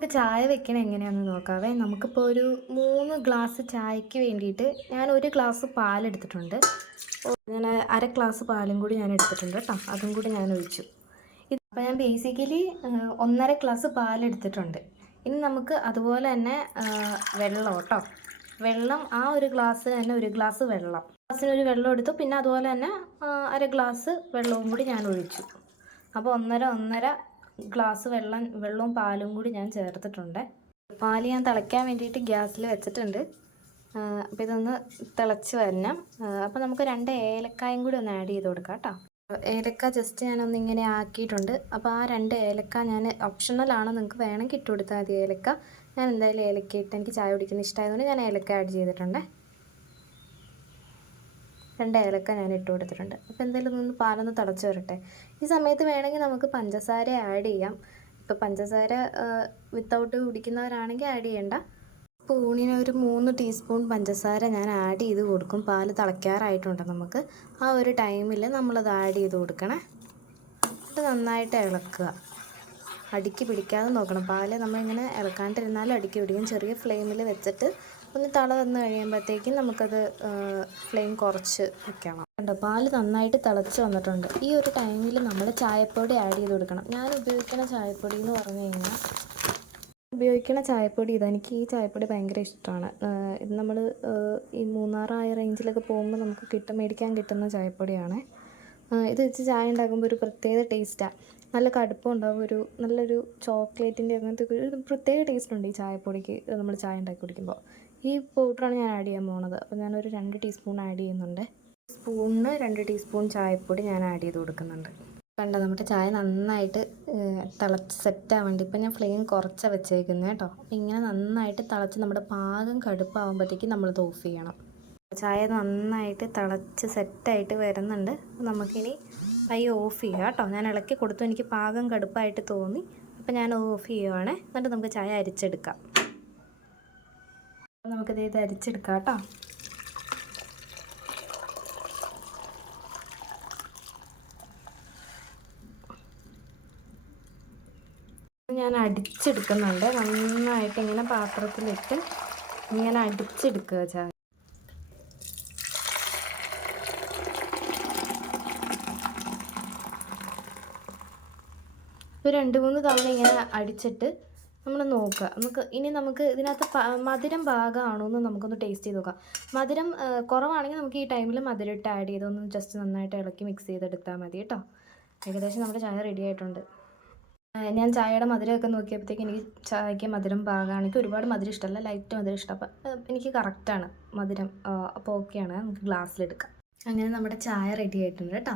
നമുക്ക് ചായ വെക്കണത് എങ്ങനെയാണെന്ന് നോക്കാവേ. നമുക്കിപ്പോൾ ഒരു 3 ഗ്ലാസ് ചായക്ക് വേണ്ടിയിട്ട് ഞാൻ 1 ഗ്ലാസ് പാലെടുത്തിട്ടുണ്ട്. അങ്ങനെ അര ഗ്ലാസ് പാലും കൂടി ഞാൻ എടുത്തിട്ടുണ്ട് കേട്ടോ. അതും കൂടി ഞാൻ ഒഴിച്ചു. അപ്പോൾ ഞാൻ ബേസിക്കലി 1.5 ഗ്ലാസ് പാലെടുത്തിട്ടുണ്ട്. ഇനി നമുക്ക് അതുപോലെ തന്നെ വെള്ളം കേട്ടോ. വെള്ളം ആ 1 ഗ്ലാസ്സിന് തന്നെ 1 ഗ്ലാസ് വെള്ളം. ഗ്ലാസ്സിനൊരു വെള്ളം എടുത്തു. പിന്നെ അതുപോലെ തന്നെ അര ഗ്ലാസ് വെള്ളവും കൂടി ഞാൻ ഒഴിച്ചു. അപ്പോൾ 1.5 ഗ്ലാസ് വെള്ളവും പാലും കൂടി ഞാൻ ചേർത്തിട്ടുണ്ട്. പാല് ഞാൻ തിളയ്ക്കാൻ വേണ്ടിയിട്ട് ഗ്യാസിൽ വെച്ചിട്ടുണ്ട്. അപ്പോൾ ഇതൊന്ന് തിളച്ച് വരണം. അപ്പോൾ നമുക്ക് 2 ഏലക്കായും കൂടി ഒന്ന് ആഡ് ചെയ്ത് കൊടുക്കാം കേട്ടോ. ഏലക്ക ജസ്റ്റ് ഞാനൊന്ന് ഇങ്ങനെ ആക്കിയിട്ടുണ്ട്. അപ്പോൾ ആ 2 ഏലക്ക ഞാൻ ഓപ്ഷണലാണ്, നിങ്ങൾക്ക് വേണമെങ്കിൽ ഇട്ട് കൊടുത്താൽ മതി ഏലക്ക. ഞാൻ എന്തായാലും ഏലക്ക ഇട്ട് എനിക്ക് ചായ കുടിക്കുന്ന ഇഷ്ടമായതുകൊണ്ട് ഞാൻ ഏലക്ക ആഡ് ചെയ്തിട്ടുണ്ട്. 2 ഏലക്ക ഞാൻ ഇട്ട് കൊടുത്തിട്ടുണ്ട്. അപ്പോൾ എന്തായാലും ഒന്ന് പാലൊന്ന് തിളച്ച് വരട്ടെ. ഈ സമയത്ത് വേണമെങ്കിൽ നമുക്ക് പഞ്ചസാര ആഡ് ചെയ്യാം. ഇപ്പോൾ പഞ്ചസാര വിത്തൗട്ട് കുടിക്കുന്നവരാണെങ്കിൽ ആഡ് ചെയ്യേണ്ട. സ്പൂണിന് ഒരു 3 ടീസ്പൂൺ പഞ്ചസാര ഞാൻ ആഡ് ചെയ്ത് കൊടുക്കും. പാല് തിളയ്ക്കാറായിട്ടുണ്ട്. നമുക്ക് ആ ഒരു ടൈമിൽ നമ്മളത് ആഡ് ചെയ്ത് കൊടുക്കണേ. എന്നിട്ട് നന്നായിട്ട് ഇളക്കുക. അടുക്കി പിടിക്കാതെ നോക്കണം. പാല് നമ്മളിങ്ങനെ ഇളക്കാണ്ടിരുന്നാലും അടുക്കി പിടിക്കും. ചെറിയ ഫ്ലെയിമിൽ വെച്ചിട്ട് ഒന്ന് തള വന്ന് കഴിയുമ്പോഴത്തേക്കും നമുക്കത് ഫ്ലെയിം കുറച്ച് വെക്കണം. കണ്ടോ, പാല് നന്നായിട്ട് തിളച്ച് വന്നിട്ടുണ്ട്. ഈ ഒരു ടൈമിൽ നമ്മൾ ചായപ്പൊടി ആഡ് ചെയ്ത് കൊടുക്കണം. ഞാൻ ഉപയോഗിക്കുന്ന ചായപ്പൊടി എന്ന് പറഞ്ഞു കഴിഞ്ഞാൽ എനിക്ക് ഈ ചായപ്പൊടി ഭയങ്കര ഇഷ്ടമാണ്. ഇത് നമ്മൾ ഈ മൂന്നാറായ റേഞ്ചിലൊക്കെ പോകുമ്പോൾ നമുക്ക് മേടിക്കാൻ കിട്ടുന്ന ചായപ്പൊടിയാണ്. ഇത് വെച്ച് ചായ ഉണ്ടാക്കുമ്പോൾ ഒരു പ്രത്യേക ടേസ്റ്റാണ്. നല്ല കടുപ്പം ഉണ്ടാകും. നല്ലൊരു ചോക്ലേറ്റിൻ്റെ അങ്ങനത്തെ ഒരു പ്രത്യേക ടേസ്റ്റ് ഉണ്ട് ഈ ചായപ്പൊടിക്ക്. നമ്മൾ ചായ ഉണ്ടാക്കി കുടിക്കുമ്പോൾ ഈ പൗഡറാണ് ഞാൻ ആഡ് ചെയ്യാൻ പോകുന്നത്. അപ്പോൾ ഞാനൊരു 2 ടീസ്പൂൺ ആഡ് ചെയ്യുന്നുണ്ട്. സ്പൂണിന് 2 ടീസ്പൂൺ ചായപ്പൊടി ഞാൻ ആഡ് ചെയ്ത് കൊടുക്കുന്നുണ്ട്. കണ്ടോ, നമ്മുടെ ചായ നന്നായിട്ട് തിളച്ച് സെറ്റാകാൻ വേണ്ടി ഇപ്പം ഞാൻ ഫ്ലെയിം കുറച്ചാണ് വെച്ചേക്കുന്നത് കേട്ടോ. അപ്പം ഇങ്ങനെ നന്നായിട്ട് തിളച്ച് നമ്മുടെ പാകം കടുപ്പാകുമ്പോഴത്തേക്കും നമ്മളിത് ഓഫ് ചെയ്യണം. ചായ നന്നായിട്ട് തിളച്ച് സെറ്റായിട്ട് വരുന്നുണ്ട്. നമുക്കിനി പയ്യെ ഓഫ് ചെയ്യുക കേട്ടോ. ഞാൻ ഇളക്കി കൊടുത്തു, എനിക്ക് പാകം കടുപ്പായിട്ട് തോന്നി. അപ്പം ഞാൻ ഓഫ് ചെയ്യുവാണ്. എന്നിട്ട് നമുക്ക് ചായ അരിച്ചെടുക്കാം. നമുക്കിത് അരിച്ചെടുക്കാം കേട്ടോ. ഞാൻ അടിച്ചെടുക്കുന്നുണ്ട്. നന്നായിട്ട് ഇങ്ങനെ പാത്രത്തിലിട്ട് ഇങ്ങനെ അടിച്ചെടുക്കുക ചായ. ഒരു 2-3 തവണ ഇങ്ങനെ അടിച്ചിട്ട് നമ്മൾ നോക്കുക. നമുക്ക് ഇതിനകത്ത് മധുരം പാകമാണോ എന്ന് നമുക്കൊന്ന് ടേസ്റ്റ് ചെയ്ത് നോക്കാം. മധുരം കുറവാണെങ്കിൽ നമുക്ക് ഈ ടൈമിൽ മധുരം ഇട്ട് ആഡ് ചെയ്തൊന്ന് ജസ്റ്റ് നന്നായിട്ട് ഇളക്കി മിക്സ് ചെയ്തെടുത്താൽ മതി കേട്ടോ. ഏകദേശം നമ്മുടെ ചായ റെഡി ആയിട്ടുണ്ട്. ഞാൻ ചായയുടെ മധുരമൊക്കെ നോക്കിയപ്പോഴത്തേക്ക് എനിക്ക് ചായക്ക് മധുരം പാകമാണ്. എനിക്ക് ഒരുപാട് മധുരം ഇഷ്ടമല്ല, ലൈറ്റ് മധുരം ഇഷ്ടം. അപ്പം എനിക്ക് കറക്റ്റാണ് മധുരം. അപ്പോൾ ഓക്കെയാണ്, നമുക്ക് ഗ്ലാസ്സിലെടുക്കാം. അങ്ങനെ നമ്മുടെ ചായ റെഡി ആയിട്ടുണ്ട് കേട്ടോ.